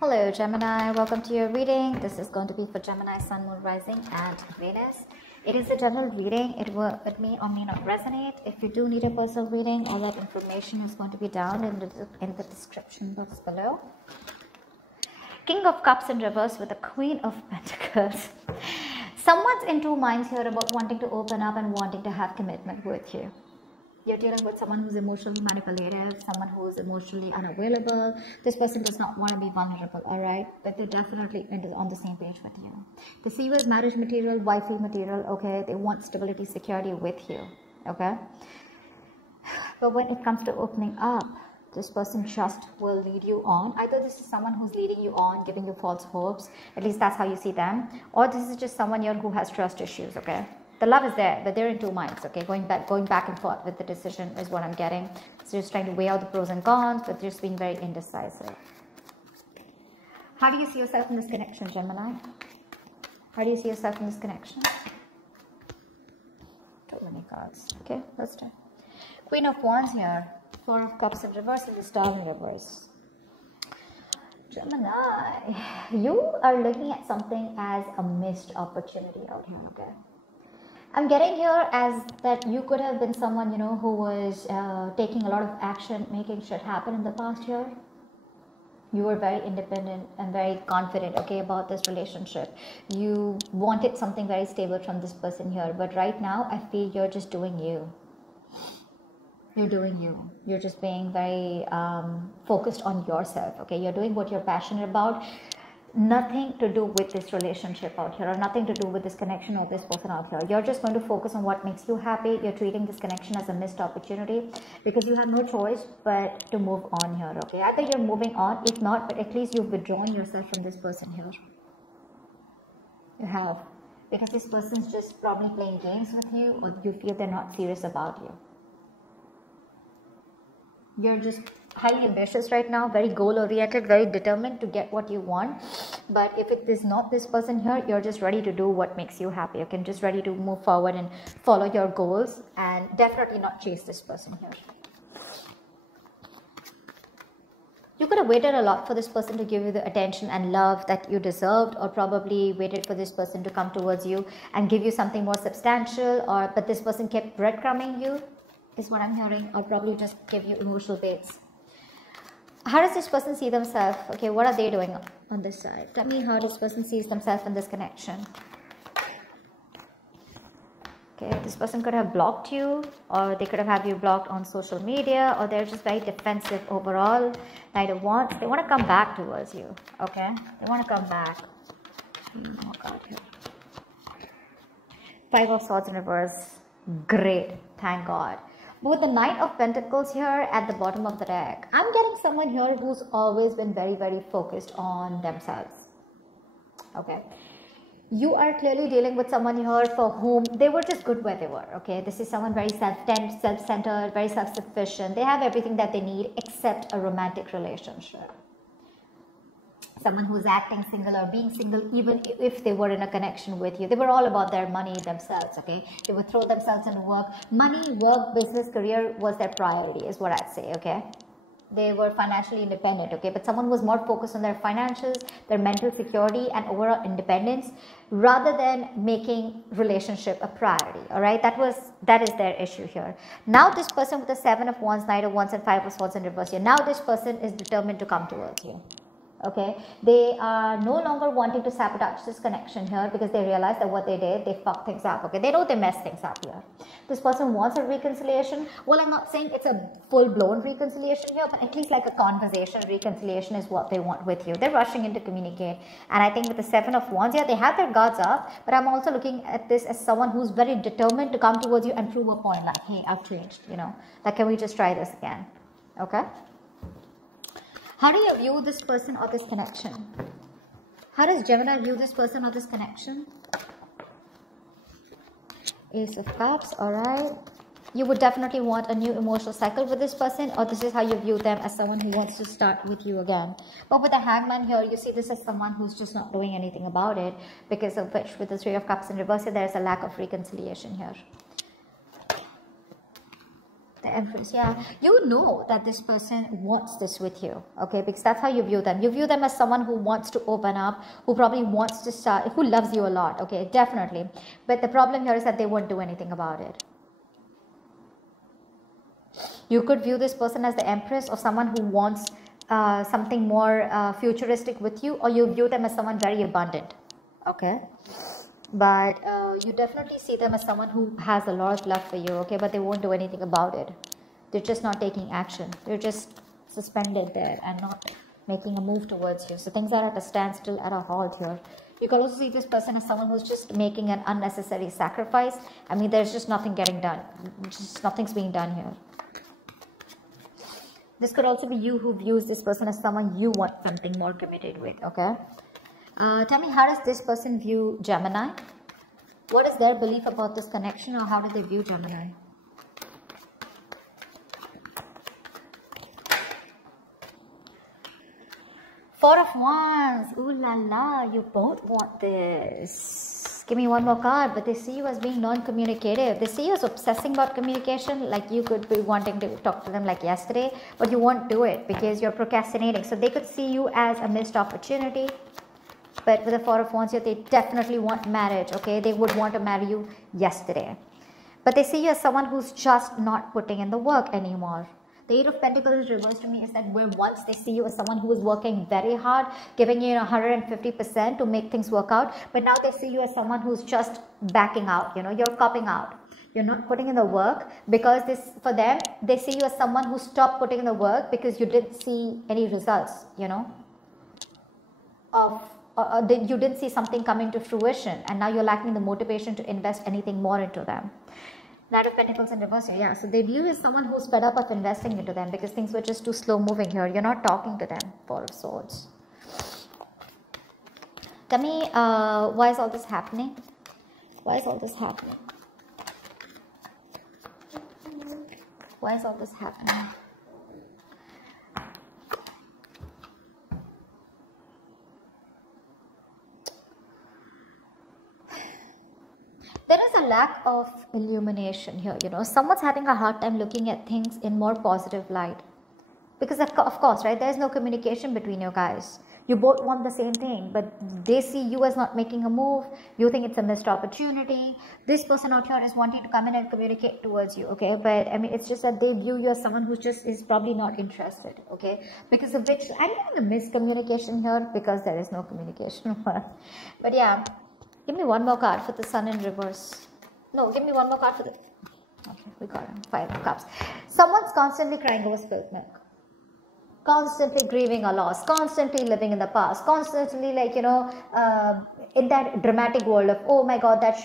Hello Gemini, welcome to your reading. This is going to be for Gemini, Sun, Moon, Rising and Venus. It is a general reading. It may or may not resonate. If you do need a personal reading, all that information is going to be down in the description box below. King of Cups in reverse with the Queen of Pentacles. Someone's in two minds here about wanting to open up and wanting to have commitment with you. You're dealing with someone who's emotionally manipulative, someone who's emotionally unavailable. This person does not want to be vulnerable, alright? But they're definitely on the same page with you. They see you as marriage material, wifey material, okay? They want stability, security with you, okay? But when it comes to opening up, this person just will lead you on. Either this is someone who's leading you on, giving you false hopes, at least that's how you see them, or this is just someone here who has trust issues, okay? The love is there, but they're in two minds, okay? Going back and forth with the decision is what I'm getting. So just trying to weigh out the pros and cons, but just being very indecisive. How do you see yourself in this connection, Gemini? How do you see yourself in this connection? Too many cards. Okay, let's try. Queen of Wands here. Four of Cups in reverse and the Star in reverse. Gemini, you are looking at something as a missed opportunity out here, okay? I'm getting here as that you could have been someone, you know, who was taking a lot of action, making shit happen in the past year. You were very independent and very confident, okay, about this relationship. You wanted something very stable from this person here. But right now, I feel you're just doing you. You're doing you. You're just being very focused on yourself, okay? You're doing what you're passionate about. Nothing to do with this relationship out here, or nothing to do with this connection or this person out here. You're just going to focus on what makes you happy. You're treating this connection as a missed opportunity because you have no choice but to move on here, okay? Either you're moving on, if not, but at least you've withdrawn yourself from this person here. You have, because this person's just probably playing games with you, or you feel they're not serious about you. You're just highly ambitious right now, very goal-oriented, very determined to get what you want. But if it is not this person here, you're just ready to do what makes you happy. Okay, just ready to move forward and follow your goals, and definitely not chase this person here. You could have waited a lot for this person to give you the attention and love that you deserved, or probably waited for this person to come towards you and give you something more substantial, but this person kept breadcrumbing you, is what I'm hearing, or probably just give you emotional baits. How does this person see themselves? Okay, what are they doing on this side? Tell me how this person sees themselves in this connection. Okay, this person could have blocked you, or they could have had you blocked on social media, or they're just very defensive overall. Knight of Wands, they want to come back towards you. Okay, they want to come back. Oh God, here. Five of Swords in reverse. Great, thank God. But with the Knight of Pentacles here at the bottom of the deck, I'm getting someone here who's always been very, very focused on themselves. Okay. You are clearly dealing with someone here for whom they were just good where they were. Okay. This is someone very self-centered, very self-sufficient. They have everything that they need except a romantic relationship. Someone who's acting single or being single, even if they were in a connection with you. They were all about their money themselves, okay? They would throw themselves into work. Money, work, business, career was their priority, is what I'd say, okay? They were financially independent, okay? But someone was more focused on their financials, their mental security, and overall independence, rather than making relationship a priority, all right? That is their issue here. Now this person with the Seven of Wands, Knight of Wands, and Five of Swords in reverse here, now this person is determined to come towards you. Okay, they are no longer wanting to sabotage this connection here because they realize that what they did, they fucked things up. Okay, they know they messed things up here. This person wants a reconciliation. Well, I'm not saying it's a full-blown reconciliation here, but at least like a conversation reconciliation is what they want with you. They're rushing in to communicate. And I think with the Seven of Wands, yeah, they have their guards up, but I'm also looking at this as someone who's very determined to come towards you and prove a point like, hey, I've changed, you know, like, can we just try this again? Okay. How do you view this person or this connection? How does Gemini view this person or this connection? Ace of Cups, alright. You would definitely want a new emotional cycle with this person, or this is how you view them as someone who wants to start with you again. But with the Hangman here, you see this as someone who's just not doing anything about it, because of which with the Three of Cups in reverse, there's a lack of reconciliation here. The Empress, yeah. You know that this person wants this with you, okay? Because that's how you view them. You view them as someone who wants to open up, who probably wants to start, who loves you a lot, okay? Definitely. But the problem here is that they won't do anything about it. You could view this person as the Empress or someone who wants something more futuristic with you, or you view them as someone very abundant, okay? But you definitely see them as someone who has a lot of love for you, okay? But they won't do anything about it. They're just not taking action. They're just suspended there and not making a move towards you. So things are at a standstill, at a halt here. You can also see this person as someone who's just making an unnecessary sacrifice. I mean, there's just nothing getting done. Just nothing's being done here. This could also be you who views this person as someone you want something more committed with, okay? Tell me, how does this person view Gemini? What is their belief about this connection, or how do they view Gemini? Four of Wands. Ooh la la, you both want this. Give me one more card. But they see you as being non-communicative. They see you as obsessing about communication. Like you could be wanting to talk to them like yesterday, but you won't do it because you're procrastinating. So they could see you as a missed opportunity. But with the Four of Wands here, they definitely want marriage, okay? They would want to marry you yesterday. But they see you as someone who's just not putting in the work anymore. The Eight of Pentacles reversed to me is that where once they see you as someone who is working very hard, giving you 150% to make things work out, but now they see you as someone who's just backing out, you're copping out. You're not putting in the work because this, for them, they see you as someone who stopped putting in the work because you didn't see any results, you didn't see something coming to fruition, and now you're lacking the motivation to invest anything more into them. Knight of Pentacles in reverse here, yeah. So they view you as someone who's fed up of investing into them because things were just too slow moving here. You're not talking to them. Four of Swords. Tell me, why is all this happening? Why is all this happening? Why is all this happening? There is a lack of illumination here, Someone's having a hard time looking at things in more positive light. Because of course, right, there is no communication between you guys. You both want the same thing, but they see you as not making a move. You think it's a missed opportunity. This person out here is wanting to come in and communicate towards you, okay? But, I mean, it's just that they view you as someone who just is probably not interested, okay? Because of which, I'm getting a miscommunication here because there is no communication. But, yeah. Give me one more card for the Sun in reverse. No, give me one more card for the... Okay, we got it. Five of Cups. Someone's constantly crying over spilled milk. Constantly grieving a loss. Constantly living in the past. Constantly, like, in that dramatic world of, oh my God, that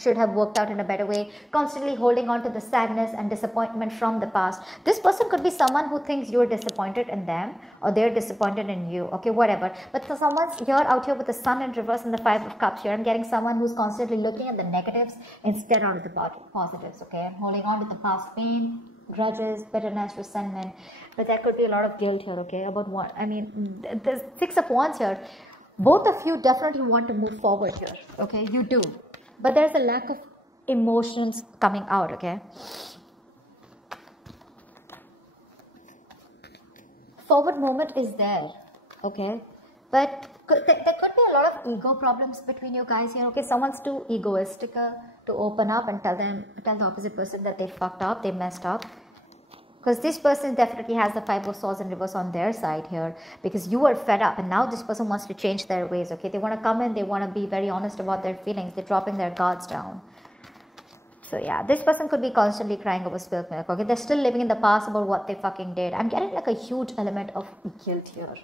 should have worked out in a better way. Constantly holding on to the sadness and disappointment from the past. This person could be someone who thinks you're disappointed in them, or they're disappointed in you, okay, whatever. But for someone's here out here with the Sun in reverse and the Five of Cups here, I'm getting someone who's constantly looking at the negatives instead of the positives, okay? I'm holding on to the past pain, grudges, bitterness, resentment. But there could be a lot of guilt here, okay, about what, I mean, the Six of Wands here. Both of you definitely want to move forward here, okay, you do. But there's a lack of emotions coming out, okay. Forward movement is there, okay, but there could be a lot of ego problems between you guys here, okay. Someone's too egoistic to open up and tell the opposite person that they fucked up, they messed up. Because this person definitely has the Five of Swords in reverse on their side here, because you are fed up and now this person wants to change their ways, okay. They want to come in, they want to be very honest about their feelings, they're dropping their guards down. So yeah, this person could be constantly crying over spilled milk, okay. They're still living in the past about what they fucking did. I'm getting like a huge element of guilt here.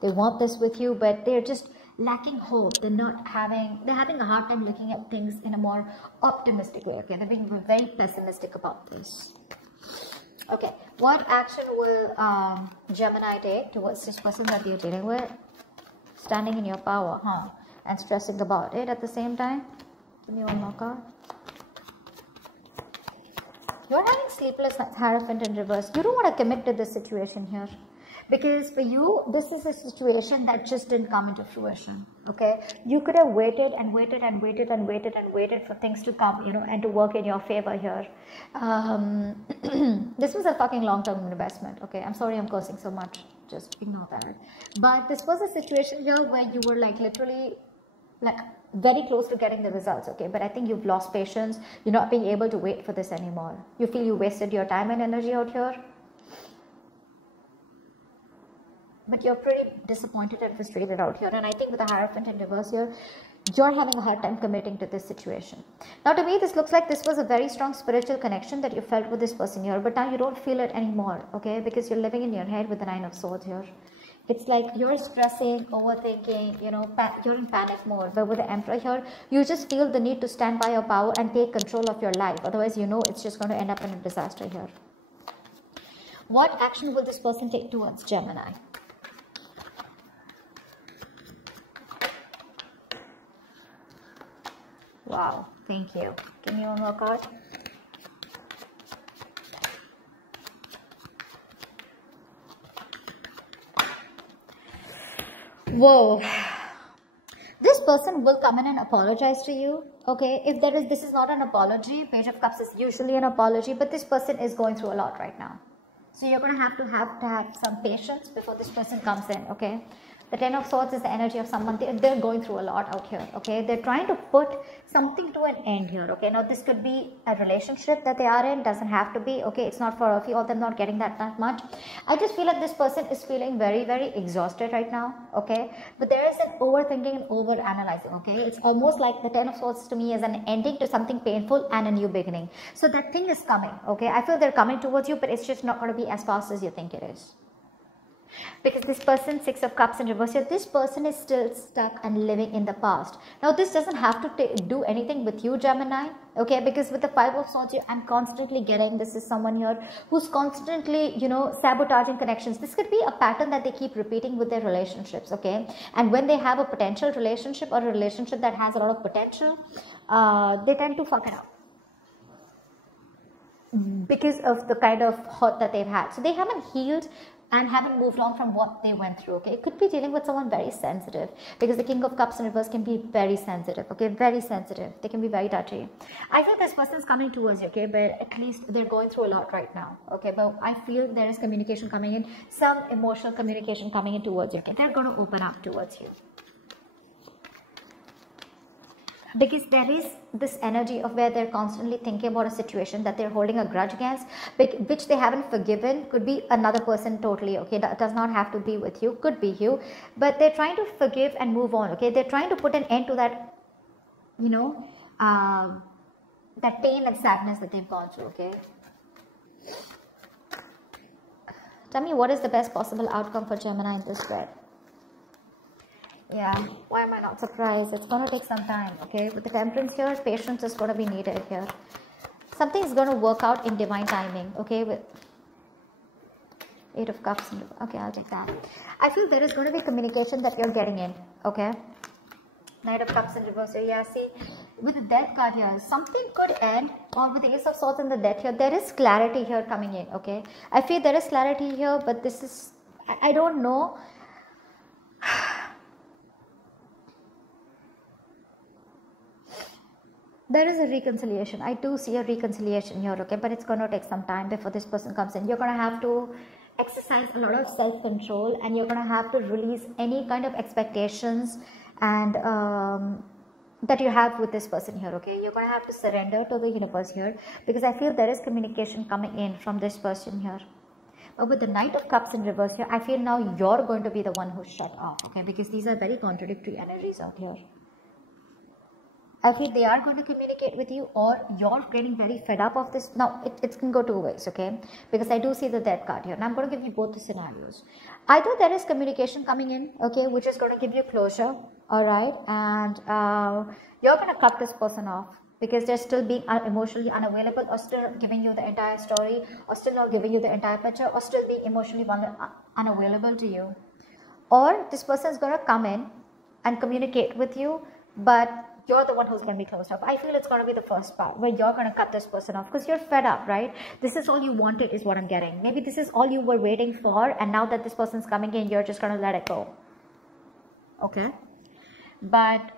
They want this with you, but they're just lacking hope. They're having a hard time looking at things in a more optimistic way, okay. They're being very pessimistic about this. Okay, what action will Gemini take towards this person that you're dealing with? Standing in your power, and stressing about it at the same time. Give me one more card. You're having sleepless Hierophant in reverse. You don't want to commit to this situation here. Because for you, this is a situation that just didn't come into fruition. Okay, you could have waited and waited and waited and waited and waited for things to come, you know, and to work in your favor here. This was a fucking long-term investment. Okay, I'm sorry I'm cursing so much, just ignore that. But this was a situation here where you were like literally like very close to getting the results. Okay, but I think you've lost patience. You're not being able to wait for this anymore. You feel you wasted your time and energy out here. But you're pretty disappointed and frustrated out here. And I think with the Hierophant in reverse here, you're having a hard time committing to this situation. Now to me, this looks like this was a very strong spiritual connection that you felt with this person here. But now you don't feel it anymore, okay? Because you're living in your head with the Nine of Swords here. It's like you're stressing, overthinking, you know, you're in panic mode. But with the Emperor here, you just feel the need to stand by your power and take control of your life. Otherwise, you know it's just going to end up in a disaster here. What action will this person take towards Gemini? Wow, thank you. Give me one more card. Whoa. This person will come in and apologize to you. Okay, if there is, this is not an apology. Page of Cups is usually an apology, but this person is going through a lot right now. So you're going to have some patience before this person comes in, okay? The Ten of Swords is the energy of someone. They're going through a lot out here, okay? They're trying to put something to an end here, okay? Now, this could be a relationship that they are in. Doesn't have to be, okay? It's not for a few of them not getting that much. I just feel like this person is feeling very, very exhausted right now, okay? But there is an overthinking and over-analyzing, okay? It's almost like the Ten of Swords to me is an ending to something painful and a new beginning. So that thing is coming, okay? I feel they're coming towards you, but it's just not going to be as fast as you think it is. Because this person, Six of Cups in reverse here, this person is still stuck and living in the past. Now, this doesn't have to do anything with you, Gemini, okay? Because with the Five of Swords here, I'm constantly getting, this is someone here who's constantly, you know, sabotaging connections. This could be a pattern that they keep repeating with their relationships, okay? And when they have a potential relationship or a relationship that has a lot of potential, they tend to fuck it up because of the kind of hurt that they've had. So they haven't healed and haven't moved on from what they went through, okay? It could be dealing with someone very sensitive, because the King of Cups in reverse can be very sensitive, okay? Very sensitive. They can be very touchy. I feel this person is coming towards you, okay? But at least they're going through a lot right now, okay? But I feel there is communication coming in, some emotional communication coming in towards you, okay? They're going to open up towards you. Because there is this energy of where they're constantly thinking about a situation that they're holding a grudge against, which they haven't forgiven. Could be another person totally, okay? That does not have to be with you, could be you. But they're trying to forgive and move on, okay? They're trying to put an end to that, you know, that pain and sadness that they've gone through, okay? Tell me, what is the best possible outcome for Gemini in this spread? Yeah, why am I not surprised? It's going to take some time, okay? With the Temperance here, patience is going to be needed here. Something is going to work out in divine timing, okay? With Eight of Cups, okay, I'll take that. I feel there is going to be communication that you're getting in, okay? Knight of Cups in reverse here, yeah, see? With the Death card here, something could end, or with the Ace of Swords and the Death here, there is clarity here coming in, okay? I feel there is clarity here, but this is, I don't know. There is a reconciliation. I do see a reconciliation here, okay? But it's going to take some time before this person comes in. You're going to have to exercise a lot of self-control, and you're going to have to release any kind of expectations and that you have with this person here, okay? You're going to have to surrender to the universe here, because I feel there is communication coming in from this person here. But with the Knight of Cups in reverse here, I feel now you're going to be the one who's shut off, okay? Because these are very contradictory energies out here. I feel they are going to communicate with you, or you're getting very fed up of this. Now, it can go two ways, okay? Because I do see the Death card here. And I'm going to give you both the scenarios. Either there is communication coming in, okay, which is going to give you closure, all right? And you're going to cut this person off because they're still being emotionally unavailable, or still giving you the entire story, or still not giving you the entire picture, or still being emotionally unavailable to you. Or this person is going to come in and communicate with you, but you're the one who's going to be closed up. I feel it's going to be the first part where you're going to cut this person off because you're fed up, right? This is all you wanted is what I'm getting. Maybe this is all you were waiting for, and now that this person's coming in, you're just going to let it go. Okay? But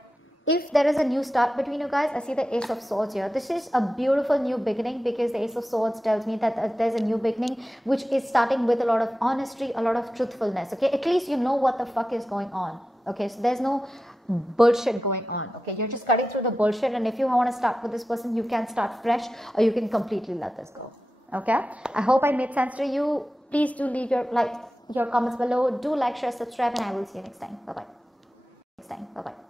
if there is a new start between you guys, I see the Ace of Swords here. This is a beautiful new beginning because the Ace of Swords tells me that there's a new beginning which is starting with a lot of honesty, a lot of truthfulness. Okay? At least you know what the fuck is going on. Okay? So there's no bullshit going on. Okay? You're just cutting through the bullshit, and if you want to start with this person, you can start fresh or you can completely let this go. Okay? I hope I made sense to you. Please do leave your comments below. Do like, share, subscribe, and I will see you next time. Bye-bye. Next time. Bye-bye.